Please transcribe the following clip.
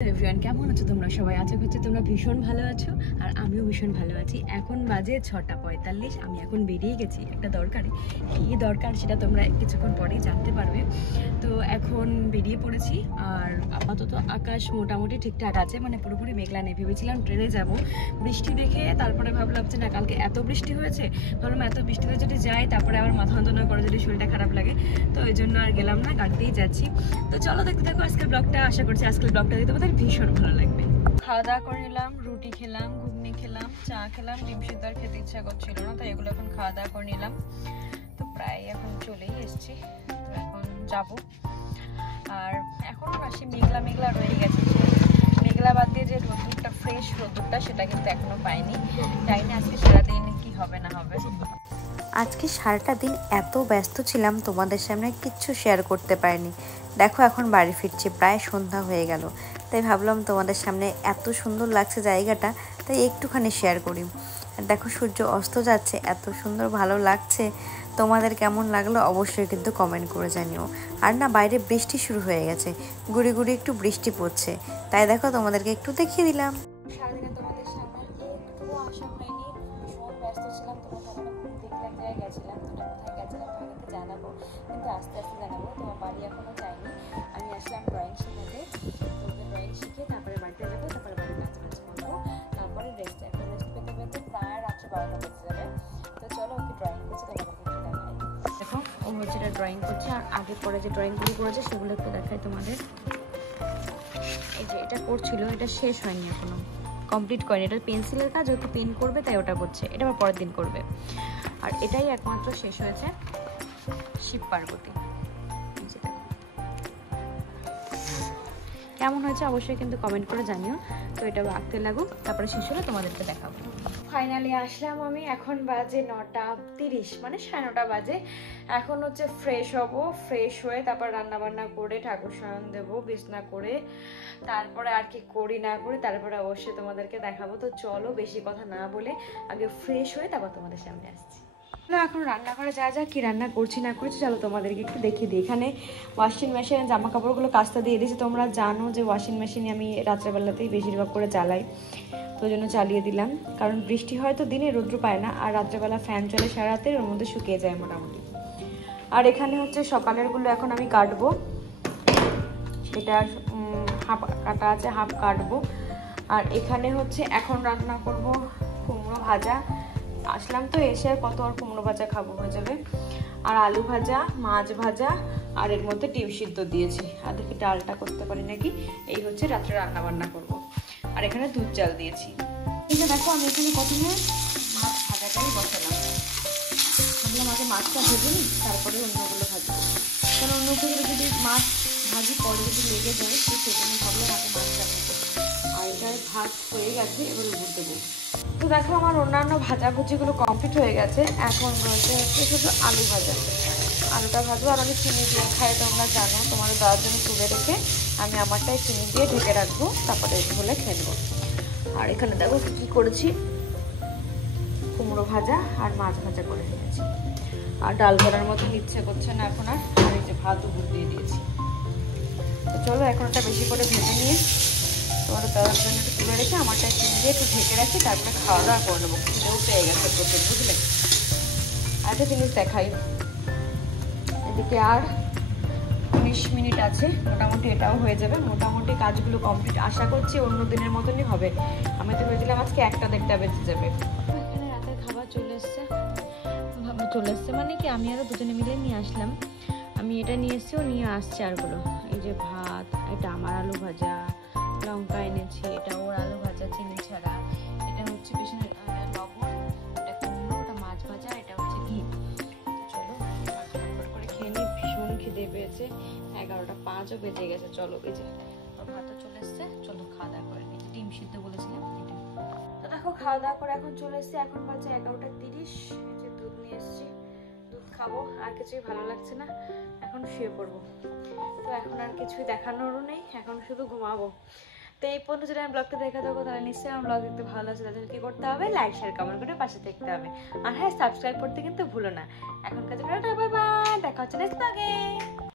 Everyone, কেমন আছো তোমরা সবাই? আশা করছি তোমরা ভীষণ ভালো আছো আর আমিও ভীষণ ভালো আছি। এখন বাজে 6:45। আমি এখন বেরিয়ে গেছি একটা দরকারে। কী দরকার সেটা তোমরা কিছুক্ষণ পরেই জানতে পারবে। তো এখন বেরিয়ে পড়েছি আর আপাতত আকাশ মোটামুটি ঠিকঠাক আছে, মানে পুরোপুরি মেঘলা নেই। ভেবেছিলাম ট্রেনে যাব, বৃষ্টি দেখে তারপরে ভাবলাম যে না, কালকে এত বৃষ্টি হয়েছে, ভাবলাম এত বৃষ্টিতে যদি যাই তারপরে আবার মাথা যন্ত্রণা করে, যদি শরীরটা খারাপ লাগে, তো ওই জন্য আর গেলাম না, গাড়িতেই যাচ্ছি। তো চলো দেখতে দেখো আজকের ব্লগটা। আশা করছি আজকের ব্লগটা দেখতে তোমাদের ভীষণ ভালো লাগবে। খাওয়া দাওয়া করে নিলাম, রুটি খেলাম, ঘুগনি খেলাম, চা খেলাম, ডিম সিদ্ধ আর খেতে ইচ্ছা করছিল না, তাই এগুলো এখন খাওয়া দাওয়া করে নিলাম। তো প্রায় এখন চলেই এসছি, তো এখন যাব। আর এখনও না সে মেঘলা মেঘলা রয়ে গেছে, মেঘলা বাদ দিয়ে যে রোদ্দুরটা, ফ্রেশ রোদ্দুরটা, সেটা কিন্তু এখনো পাইনি। জানি না আজকে সারাদিন কি হবে না হবে। আজকে সারাটা দিন এত ব্যস্ত ছিলাম, তোমাদের সামনে কিচ্ছু শেয়ার করতে পারিনি। দেখো এখন বাড়ি ফিরছি, প্রায় সন্ধ্যা হয়ে গেল, তাই ভাবলাম তোমাদের সামনে এত সুন্দর লাগছে জায়গাটা, তাই একটুখানি শেয়ার করি। আর দেখো সূর্য অস্ত যাচ্ছে, এত সুন্দর ভালো লাগছে। তোমাদের কেমন লাগলো অবশ্যই কিন্তু কমেন্ট করে জানিও। আর না, বাইরে বৃষ্টি শুরু হয়ে গেছে, গুড়ি গুড়ি একটু বৃষ্টি পড়ছে, তাই দেখো তোমাদেরকে একটু দেখিয়ে দিলাম। সারাদিনে তোমাদের সামনে একটুও আসা হয়নি, ভীষণ ব্যস্ত ছিলাম। তোমার দেখলে এক জায়গায় গেছিলাম, তো কোথায় গেছিলাম তোমাদেরকে জানাবো, কিন্তু আস্তে আস্তে জানাবো। তোমার বাড়ি এখনও যাইনি। আমি আসলাম ড্রয়িং শেখাতে, তো ড্রয়িং শিখে তারপরে বাড়িতে যাবো, তারপরে বাড়ি কাজ করবো, তারপরে রেস্ট। এখন রেস্ট পেতে পেতে প্রায় রাত্রে 12টা বেজে যাবে। তো চলো, ওকে ড্রয়িং করছে তোমাদেরকে একটু দেখাই। দেখো ও হচ্ছে এটা ড্রয়িং করছে, আর আগে পরে যে ড্রয়িংগুলো করেছে সেগুলো একটু দেখাই তোমাদের। এই যে এটা করছিল, এটা শেষ হয়নি এখনো, কমপ্লিট করেনি। এটা পেন্সিলের কাজ, ওকে পেন করবে তাই ওটা করছে, এটা আবার পরের দিন করবে। আর এটাই একমাত্র শেষ হয়েছে, শিব পার্বতী। কেমন হয়েছে অবশ্যই কিন্তু কমেন্ট করে জানিও। তো এটা আঁকতে লাগুক, তারপরে শেষ হলে তোমাদেরকে দেখাবো। ফাইনালি আসলাম আমি, এখন বাজে 9:30, মানে 9:30 বাজে। এখন হচ্ছে ফ্রেশ হব, ফ্রেশ হয়ে তারপর রান্না বান্না করে ঠাকুর শয়ন দেবো, বিছনা করে, তারপরে আর কি করি না করি তারপরে অবশ্যই তোমাদেরকে দেখাবো। তো চলো বেশি কথা না বলে আগে ফ্রেশ হয়ে তারপর তোমাদের সামনে আসছি। এখন রান্নাঘরে যা যা কি রান্না করছি না করছি চলো তোমাদেরকে একটু দেখিয়ে দিই। এখানে ওয়াশিং মেশিনে জামা কাপড়গুলো কাচতে দিয়ে দিয়েছি। তোমরা জানো যে ওয়াশিং মেশিনে আমি রাত্রেবেলাতেই বেশিরভাগ করে চালাই, তো ওই জন্য চালিয়ে দিলাম। কারণ বৃষ্টি হয়তো দিনে রৌদ্র পায় না, আর রাত্রেবেলা ফ্যান চলে সারা রাতে, ওর মধ্যে শুকিয়ে যায় মোটামুটি। আর এখানে হচ্ছে সকালেরগুলো এখন আমি কাটবো, সেটা হাফ কাটা আছে, হাফ কাটবো। আর এখানে হচ্ছে এখন রান্না করব কুমড়ো ভাজা। আসলাম তো এসে আর কত আর কুমড়ো ভাজা খাবো, হয়ে যাবে। আর আলু ভাজা, মাছ ভাজা, আর এর মধ্যে ডিম সিদ্ধ দিয়েছি। আর দেখি ডালটা করতে পারি নাকি। এই হচ্ছে রাত্রে রান্না বান্না করব। আর এখানে দুধ চাল দিয়েছি। ঠিক আছে, দেখো আমি এখানে প্রথমে মাছ ভাজাটাই বসালাম। ভাবলাম আগে মাছটা ভেজে নিই, তারপরে অন্যগুলো ভাজবো। কারণ অন্যগুলো যদি মাছ ভাজি পরে যদি লেগে যায়, তো সেজন্য ভাবলাম আগে মাছটা ভাজবো। আর এটার ভাত হয়ে গেছে, এবার উবুর দেবো। তো দেখো আমার অন্যান্য ভাজাভুজিগুলো কমপ্লিট হয়ে গেছে। এখন রয়েছে হচ্ছে শুধু আলু ভাজা, আলুটা ভাজবো। আর আমি চিনি দিয়ে খাই, তোমরা জানো। তোমাদের দেওয়ার জন্য তুলে রেখে আমি আমারটাই চিনি দিয়ে ঢেকে রাখবো, তারপরে হলে খেয়ে নেবো। আর এখানে দেখো কী করেছি, কুমড়ো ভাজা আর মাছ ভাজা করে নিয়েছি। আর ডাল করার মতন ইচ্ছে করছে না এখন আর। আর এই যে ভাত উপর দিয়ে দিয়েছি। তো চলো এখন একটা বেশি করে ভেজে নিয়ে তোমাদের দেওয়ার জন্য একটু তুলে রেখে আমারটা চিনি দিয়ে একটু ঢেকে রাখি, তারপরে খাওয়া দাওয়া করে নেবো। খিদেও পেয়ে গেছে প্রচুর, বুঝলে। একটা জিনিস দেখাই, এদিকে আর 19 মিনিট আছে, মোটামুটি এটাও হয়ে যাবে। মোটামুটি কাজগুলো কমপ্লিট, আশা করছি অন্য দিনের মতনই হবে। আমি তো ভেবেছিলাম আজকে 1টা-1:30 বেজে যাবে। এখানে রাতের খাবার চলে এসছে, মানে কি আমি আরও দুজনে মিলে নিয়ে আসলাম। আমি এটা নিয়ে এসছি, ও নিয়ে আসছে আরগুলো। এই যে ভাত, এটা আমার আলু ভাজা, লঙ্কা এনেছি, এটা ওর আলু ভাজা চিনি ছাড়া, এটা হচ্ছে পেছনে লবণ, এটা কুমড়ো, ওটা মাছ ভাজা, এটা হচ্ছে ঘি। চলো করে খেয়ে নিই, ভীষণ খিদে পেয়েছে। 11:05ও বেজে গেছে। চলো এই যে ভাতও চলে এসছে, চলো খাওয়া দাওয়া করে নিই। ডিম সিদ্ধ বলেছিলাম এটা। তো দেখো খাওয়া দাওয়া করে এখন চলে এসছে, এখন বাজে 11:30। যে দুধ নিয়ে এসছি, দুধ খাবো। আর কিছুই ভালো লাগছে না, এখন শুয়ে পড়বো। তো এখন আর কিছুই দেখানোরও নেই, এখন শুধু ঘুমাবো। তো এই পর্যন্ত যদি আমি ব্লগটা দেখে থাকো, তাহলে নিশ্চয়ই আমার ব্লগ দেখতে ভালো লাগছে। তাদের কি করতে হবে, লাইক শেয়ার কমেন্ট করে পাশে দেখতে হবে। আর হ্যাঁ, সাবস্ক্রাইব করতে কিন্তু ভুলো না। এখনকার জন্য বাই বাই, দেখা হচ্ছে নেক্সট ব্লগে।